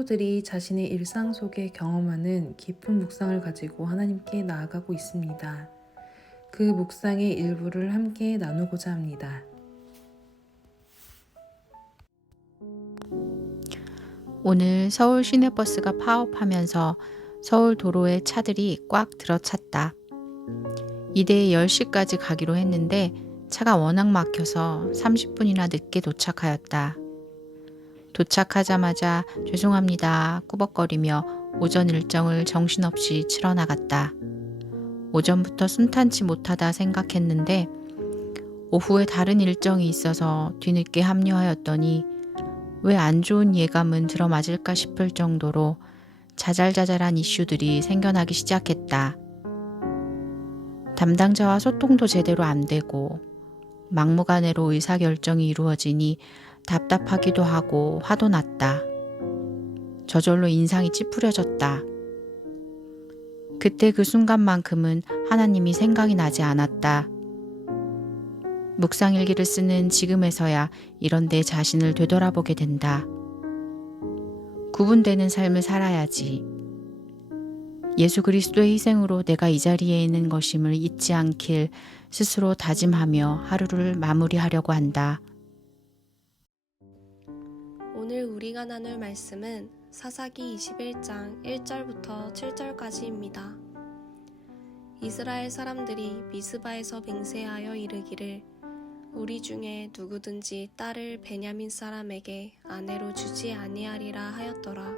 성도들이 자신의 일상 속에 경험하는 깊은 묵상을 가지고 하나님께 나아가고 있습니다. 그 묵상의 일부를 함께 나누고자 합니다. 오늘 서울 시내버스가 파업하면서 서울 도로에 차들이 꽉 들어찼다. 이대에 10시까지 가기로 했는데 차가 워낙 막혀서 30분이나 늦게 도착하였다. 도착하자마자 죄송합니다 꾸벅거리며 오전 일정을 정신없이 치러나갔다. 오전부터 순탄치 못하다 생각했는데 오후에 다른 일정이 있어서 뒤늦게 합류하였더니 왜 안 좋은 예감은 들어맞을까 싶을 정도로 자잘자잘한 이슈들이 생겨나기 시작했다. 담당자와 소통도 제대로 안 되고 막무가내로 의사결정이 이루어지니 답답하기도 하고 화도 났다. 저절로 인상이 찌푸려졌다. 그때 그 순간만큼은 하나님이 생각이 나지 않았다. 묵상일기를 쓰는 지금에서야 이런 내 자신을 되돌아보게 된다. 구분되는 삶을 살아야지. 예수 그리스도의 희생으로 내가 이 자리에 있는 것임을 잊지 않길 스스로 다짐하며 하루를 마무리하려고 한다. 오늘 우리가 나눌 말씀은 사사기 21장 1절부터 7절까지입니다. 이스라엘 사람들이 미스바에서 맹세하여 이르기를 우리 중에 누구든지 딸을 베냐민 사람에게 아내로 주지 아니하리라 하였더라.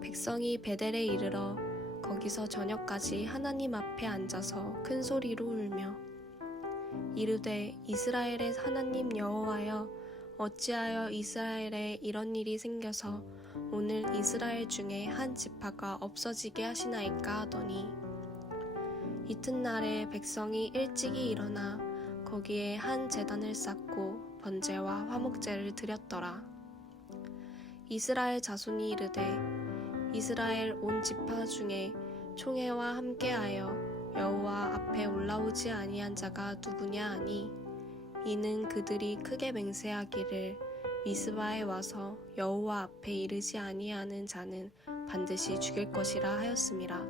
백성이 베델에 이르러 거기서 저녁까지 하나님 앞에 앉아서 큰 소리로 울며 이르되 이스라엘의 하나님 여호와여 어찌하여 이스라엘에 이런 일이 생겨서 오늘 이스라엘 중에 한 지파가 없어지게 하시나이까 하더니 이튿날에 백성이 일찍이 일어나 거기에 한 제단을 쌓고 번제와 화목제를 드렸더라. 이스라엘 자손이 이르되 이스라엘 온 지파 중에 총회와 함께하여 여호와 앞에 올라오지 아니한 자가 누구냐 하니 이는 그들이 크게 맹세하기를 미스바에 와서 여호와 앞에 이르지 아니하는 자는 반드시 죽일 것이라 하였음이라.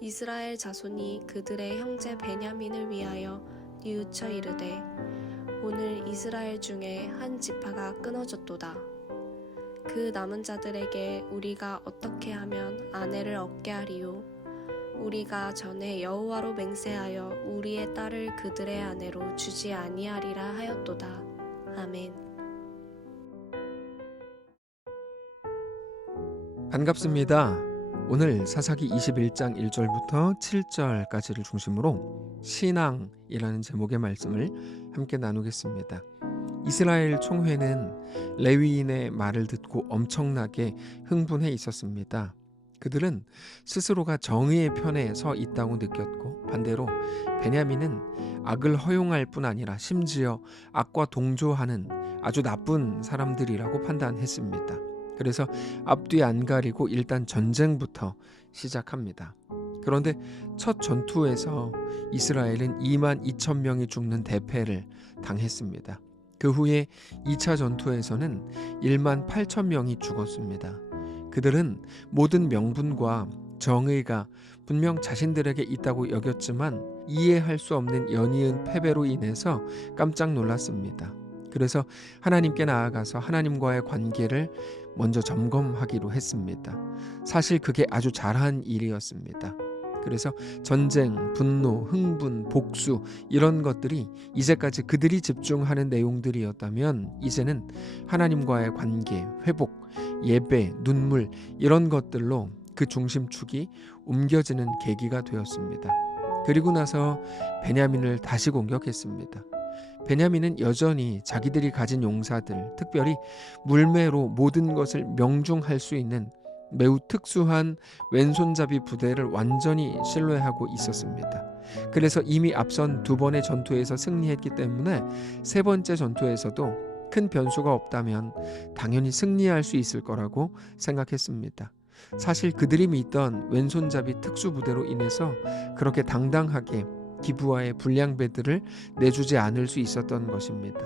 이스라엘 자손이 그들의 형제 베냐민을 위하여 뉘우쳐 이르되 오늘 이스라엘 중에 한 지파가 끊어졌도다. 그 남은 자들에게 우리가 어떻게 하면 아내를 얻게 하리요? 우리가 전에 여호와로 맹세하여 우리의 딸을 그들의 아내로 주지 아니하리라 하였도다. 아멘. 반갑습니다. 오늘 사사기 21장 1절부터 7절까지를 중심으로 신앙이라는 제목의 말씀을 함께 나누겠습니다. 이스라엘 총회는 레위인의 말을 듣고 엄청나게 흥분해 있었습니다. 그들은 스스로가 정의의 편에 서 있다고 느꼈고 반대로 베냐민은 악을 허용할 뿐 아니라 심지어 악과 동조하는 아주 나쁜 사람들이라고 판단했습니다. 그래서 앞뒤 안 가리고 일단 전쟁부터 시작합니다. 그런데 첫 전투에서 이스라엘은 22,000명이 죽는 대패를 당했습니다. 그 후에 2차 전투에서는 18,000명이 죽었습니다. 그들은 모든 명분과 정의가 분명 자신들에게 있다고 여겼지만 이해할 수 없는 연이은 패배로 인해서 깜짝 놀랐습니다. 그래서 하나님께 나아가서 하나님과의 관계를 먼저 점검하기로 했습니다. 사실 그게 아주 잘한 일이었습니다. 그래서 전쟁, 분노, 흥분, 복수 이런 것들이 이제까지 그들이 집중하는 내용들이었다면 이제는 하나님과의 관계, 회복, 예배, 눈물 이런 것들로 그 중심축이 옮겨지는 계기가 되었습니다. 그리고 나서 베냐민을 다시 공격했습니다. 베냐민은 여전히 자기들이 가진 용사들, 특별히 물매로 모든 것을 명중할 수 있는 매우 특수한 왼손잡이 부대를 완전히 신뢰하고 있었습니다. 그래서 이미 앞선 2번의 전투에서 승리했기 때문에 3번째 전투에서도 큰 변수가 없다면 당연히 승리할 수 있을 거라고 생각했습니다. 사실 그들이 믿던 왼손잡이 특수부대로 인해서 그렇게 당당하게 기브아의 불량배들을 내주지 않을 수 있었던 것입니다.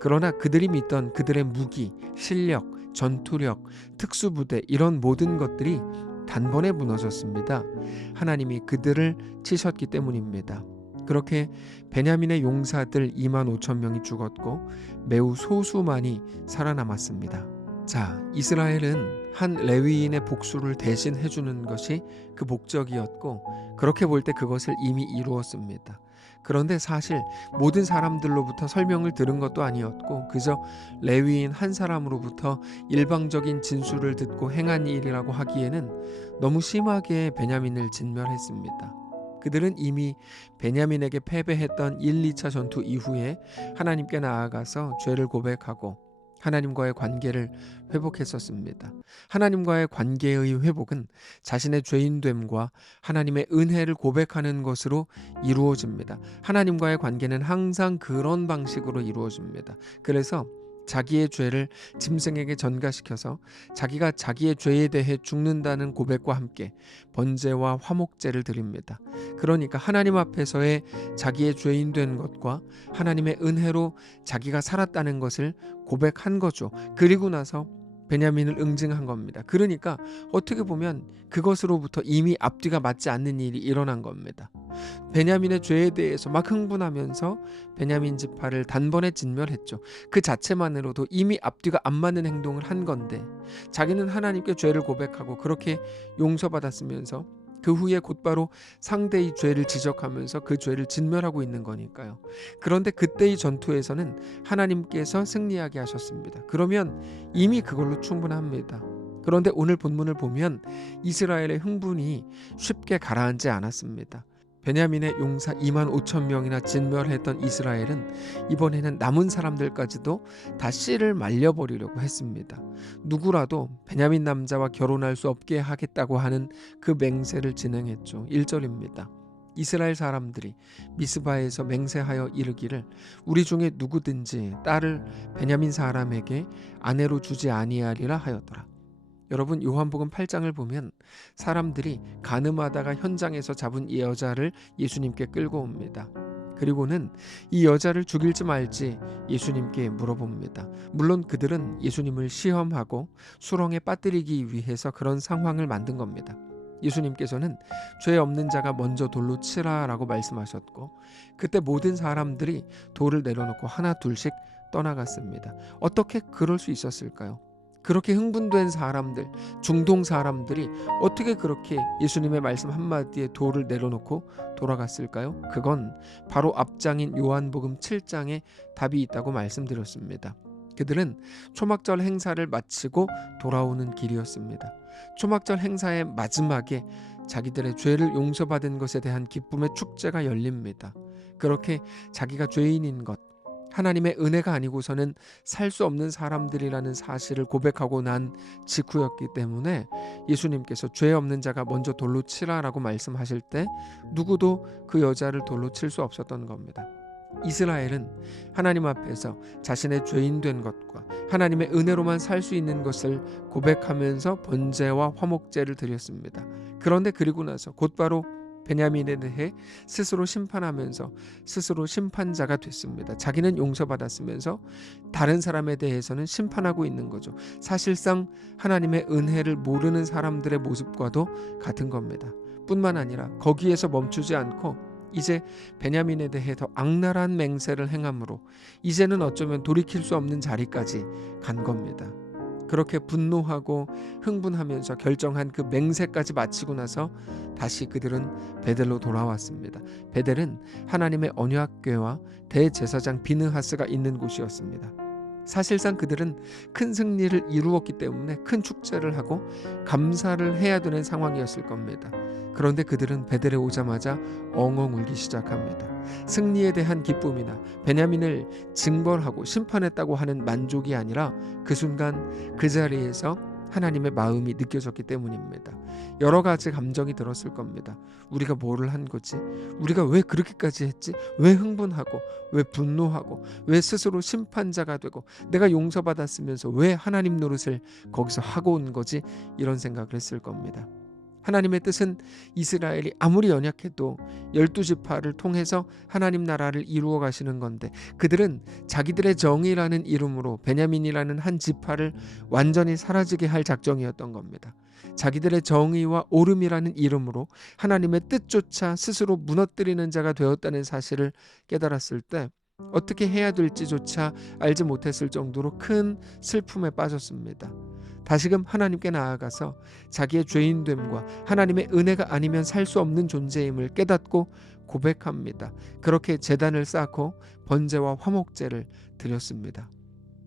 그러나 그들이 믿던 그들의 무기, 실력, 전투력, 특수부대 이런 모든 것들이 단번에 무너졌습니다. 하나님이 그들을 치셨기 때문입니다. 그렇게 베냐민의 용사들 2만 5천 명이 죽었고 매우 소수만이 살아남았습니다. 자, 이스라엘은 한 레위인의 복수를 대신 해주는 것이 그 목적이었고 그렇게 볼 때 그것을 이미 이루었습니다. 그런데 사실 모든 사람들로부터 설명을 들은 것도 아니었고 그저 레위인 한 사람으로부터 일방적인 진술을 듣고 행한 일이라고 하기에는 너무 심하게 베냐민을 진멸했습니다. 그들은 이미 베냐민에게 패배했던 1, 2차 전투 이후에 하나님께 나아가서 죄를 고백하고 하나님과의 관계를 회복했었습니다. 하나님과의 관계의 회복은 자신의 죄인됨과 하나님의 은혜를 고백하는 것으로 이루어집니다. 하나님과의 관계는 항상 그런 방식으로 이루어집니다. 그래서 자기의 죄를 짐승에게 전가시켜서 자기가 자기의 죄에 대해 죽는다는 고백과 함께 번제와 화목제를 드립니다. 그러니까 하나님 앞에서의 자기의 죄인 된 것과 하나님의 은혜로 자기가 살았다는 것을 고백한 거죠. 그리고 나서 베냐민을 응징한 겁니다. 그러니까 어떻게 보면 그것으로부터 이미 앞뒤가 맞지 않는 일이 일어난 겁니다. 베냐민의 죄에 대해서 막 흥분하면서 베냐민 지파를 단번에 진멸했죠. 그 자체만으로도 이미 앞뒤가 안 맞는 행동을 한 건데 자기는 하나님께 죄를 고백하고 그렇게 용서받았으면서 그 후에 곧바로 상대의 죄를 지적하면서 그 죄를 진멸하고 있는 거니까요. 그런데 그때의 전투에서는 하나님께서 승리하게 하셨습니다. 그러면 이미 그걸로 충분합니다. 그런데 오늘 본문을 보면 이스라엘의 흥분이 쉽게 가라앉지 않았습니다. 베냐민의 용사 2만 5천 명이나 진멸했던 이스라엘은 이번에는 남은 사람들까지도 다 씨를 말려버리려고 했습니다. 누구라도 베냐민 남자와 결혼할 수 없게 하겠다고 하는 그 맹세를 진행했죠. 1절입니다. 이스라엘 사람들이 미스바에서 맹세하여 이르기를 우리 중에 누구든지 딸을 베냐민 사람에게 아내로 주지 아니하리라 하였더라. 여러분 요한복음 8장을 보면 사람들이 간음하다가 현장에서 잡은 이 여자를 예수님께 끌고 옵니다. 그리고는 이 여자를 죽일지 말지 예수님께 물어봅니다. 물론 그들은 예수님을 시험하고 수렁에 빠뜨리기 위해서 그런 상황을 만든 겁니다. 예수님께서는 죄 없는 자가 먼저 돌로 치라라고 말씀하셨고 그때 모든 사람들이 돌을 내려놓고 하나 둘씩 떠나갔습니다. 어떻게 그럴 수 있었을까요? 그렇게 흥분된 사람들, 중동 사람들이 어떻게 그렇게 예수님의 말씀 한마디에 돌을 내려놓고 돌아갔을까요? 그건 바로 앞장인 요한복음 7장에 답이 있다고 말씀드렸습니다. 그들은 초막절 행사를 마치고 돌아오는 길이었습니다. 초막절 행사의 마지막에 자기들의 죄를 용서받은 것에 대한 기쁨의 축제가 열립니다. 그렇게 자기가 죄인인 것, 하나님의 은혜가 아니고서는 살 수 없는 사람들이라는 사실을 고백하고 난 직후였기 때문에 예수님께서 죄 없는 자가 먼저 돌로 치라라고 말씀하실 때 누구도 그 여자를 돌로 칠 수 없었던 겁니다. 이스라엘은 하나님 앞에서 자신의 죄인 된 것과 하나님의 은혜로만 살 수 있는 것을 고백하면서 번제와 화목제를 드렸습니다. 그런데 그리고 나서 곧바로 베냐민에 대해 스스로 심판하면서 스스로 심판자가 됐습니다. 자기는 용서받았으면서 다른 사람에 대해서는 심판하고 있는 거죠. 사실상 하나님의 은혜를 모르는 사람들의 모습과도 같은 겁니다. 뿐만 아니라 거기에서 멈추지 않고 이제 베냐민에 대해 더 악랄한 맹세를 행함으로 이제는 어쩌면 돌이킬 수 없는 자리까지 간 겁니다. 그렇게 분노하고 흥분하면서 결정한 그 맹세까지 마치고 나서 다시 그들은 베델로 돌아왔습니다. 베델은 하나님의 언약궤와 대제사장 비느하스가 있는 곳이었습니다. 사실상 그들은 큰 승리를 이루었기 때문에 큰 축제를 하고 감사를 해야 되는 상황이었을 겁니다. 그런데 그들은 베델에 오자마자 엉엉 울기 시작합니다. 승리에 대한 기쁨이나 베냐민을 징벌하고 심판했다고 하는 만족이 아니라 그 순간 그 자리에서 하나님의 마음이 느껴졌기 때문입니다. 여러 가지 감정이 들었을 겁니다. 우리가 뭐를 한 거지? 우리가 왜 그렇게까지 했지? 왜 흥분하고 왜 분노하고 왜 스스로 심판자가 되고 내가 용서받았으면서 왜 하나님 노릇을 거기서 하고 온 거지? 이런 생각을 했을 겁니다. 하나님의 뜻은 이스라엘이 아무리 연약해도 12지파를 통해서 하나님 나라를 이루어 가시는 건데, 그들은 자기들의 정의라는 이름으로 베냐민이라는 한 지파를 완전히 사라지게 할 작정이었던 겁니다. 자기들의 정의와 옳음이라는 이름으로 하나님의 뜻조차 스스로 무너뜨리는 자가 되었다는 사실을 깨달았을 때 어떻게 해야 될지조차 알지 못했을 정도로 큰 슬픔에 빠졌습니다. 다시금 하나님께 나아가서 자기의 죄인됨과 하나님의 은혜가 아니면 살 수 없는 존재임을 깨닫고 고백합니다. 그렇게 제단을 쌓고 번제와 화목제를 드렸습니다.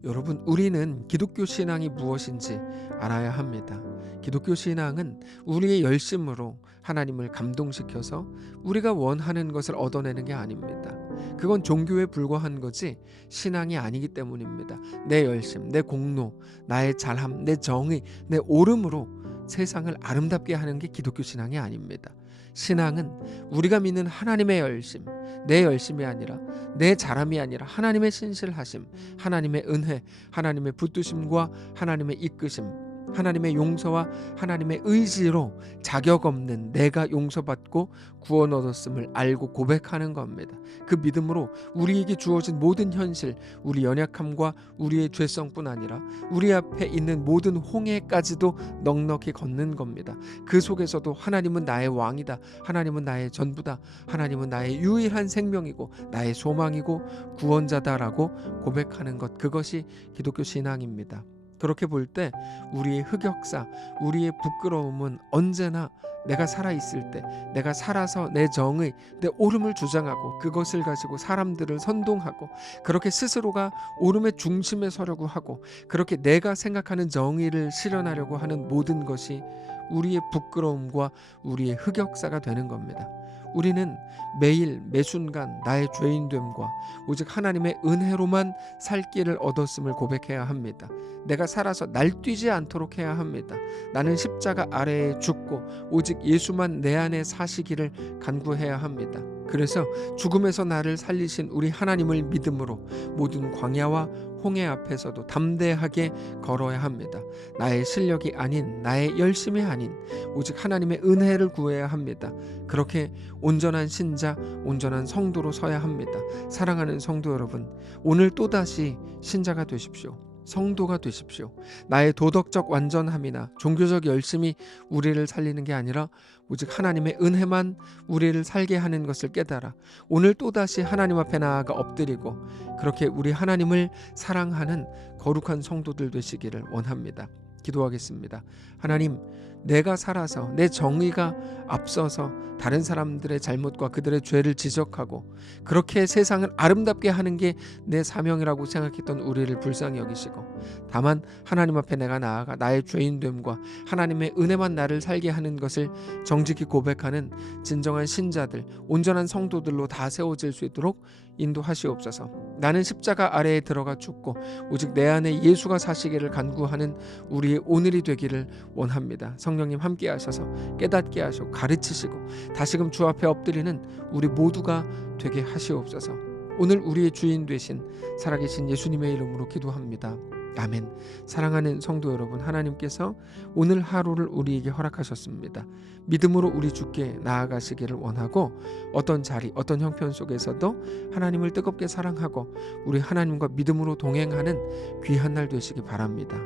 여러분, 우리는 기독교 신앙이 무엇인지 알아야 합니다. 기독교 신앙은 우리의 열심으로 하나님을 감동시켜서 우리가 원하는 것을 얻어내는 게 아닙니다. 그건 종교에 불과한 거지 신앙이 아니기 때문입니다. 내 열심, 내 공로, 나의 잘함, 내 정의, 내 옳음으로 세상을 아름답게 하는 게 기독교 신앙이 아닙니다. 신앙은 우리가 믿는 하나님의 열심, 내 열심이 아니라 내 잘함이 아니라 하나님의 신실하심, 하나님의 은혜, 하나님의 붙드심과 하나님의 이끄심, 하나님의 용서와 하나님의 의지로 자격 없는 내가 용서받고 구원 얻었음을 알고 고백하는 겁니다. 그 믿음으로 우리에게 주어진 모든 현실, 우리 연약함과 우리의 죄성뿐 아니라 우리 앞에 있는 모든 홍해까지도 넉넉히 걷는 겁니다. 그 속에서도 하나님은 나의 왕이다, 하나님은 나의 전부다, 하나님은 나의 유일한 생명이고 나의 소망이고 구원자다라고 고백하는 것, 그것이 기독교 신앙입니다. 그렇게 볼 때 우리의 흑역사, 우리의 부끄러움은 언제나 내가 살아있을 때, 내가 살아서 내 정의, 내 옳음을 주장하고 그것을 가지고 사람들을 선동하고 그렇게 스스로가 옳음의 중심에 서려고 하고 그렇게 내가 생각하는 정의를 실현하려고 하는 모든 것이 우리의 부끄러움과 우리의 흑역사가 되는 겁니다. 우리는 매일 매순간 나의 죄인됨과 오직 하나님의 은혜로만 살 길을 얻었음을 고백해야 합니다. 내가 살아서 날뛰지 않도록 해야 합니다. 나는 십자가 아래에 죽고 오직 예수만 내 안에 사시기를 간구해야 합니다. 그래서 죽음에서 나를 살리신 우리 하나님을 믿음으로 모든 광야와 홍해 앞에서도 담대하게 걸어야 합니다. 나의 실력이 아닌, 나의 열심이 아닌 오직 하나님의 은혜를 구해야 합니다. 그렇게 온전한 신자, 온전한 성도로 서야 합니다. 사랑하는 성도 여러분, 오늘 또다시 신자가 되십시오. 성도가 되십시오. 나의 도덕적 완전함이나 종교적 열심이 우리를 살리는 게 아니라 오직 하나님의 은혜만 우리를 살게 하는 것을 깨달아 오늘 또다시 하나님 앞에 나아가 엎드리고 그렇게 우리 하나님을 사랑하는 거룩한 성도들 되시기를 원합니다. 기도하겠습니다. 하나님, 내가 살아서 내 정의가 앞서서 다른 사람들의 잘못과 그들의 죄를 지적하고 그렇게 세상을 아름답게 하는 게 내 사명이라고 생각했던 우리를 불쌍히 여기시고 다만 하나님 앞에 내가 나아가 나의 죄인됨과 하나님의 은혜만 나를 살게 하는 것을 정직히 고백하는 진정한 신자들, 온전한 성도들로 다 세워질 수 있도록 인도하시옵소서. 나는 십자가 아래에 들어가 죽고 오직 내 안에 예수가 사시기를 간구하는 우리의 오늘이 되기를 원합니다. 성령님 함께 하셔서 깨닫게 하시고 가르치시고 다시금 주 앞에 엎드리는 우리 모두가 되게 하시옵소서. 오늘 우리의 주인 되신 살아계신 예수님의 이름으로 기도합니다. 아멘. 사랑하는 성도 여러분, 하나님께서 오늘 하루를 우리에게 허락하셨습니다. 믿음으로 우리 주께 나아가시기를 원하고 어떤 자리, 어떤 형편 속에서도 하나님을 뜨겁게 사랑하고 우리 하나님과 믿음으로 동행하는 귀한 날 되시기 바랍니다.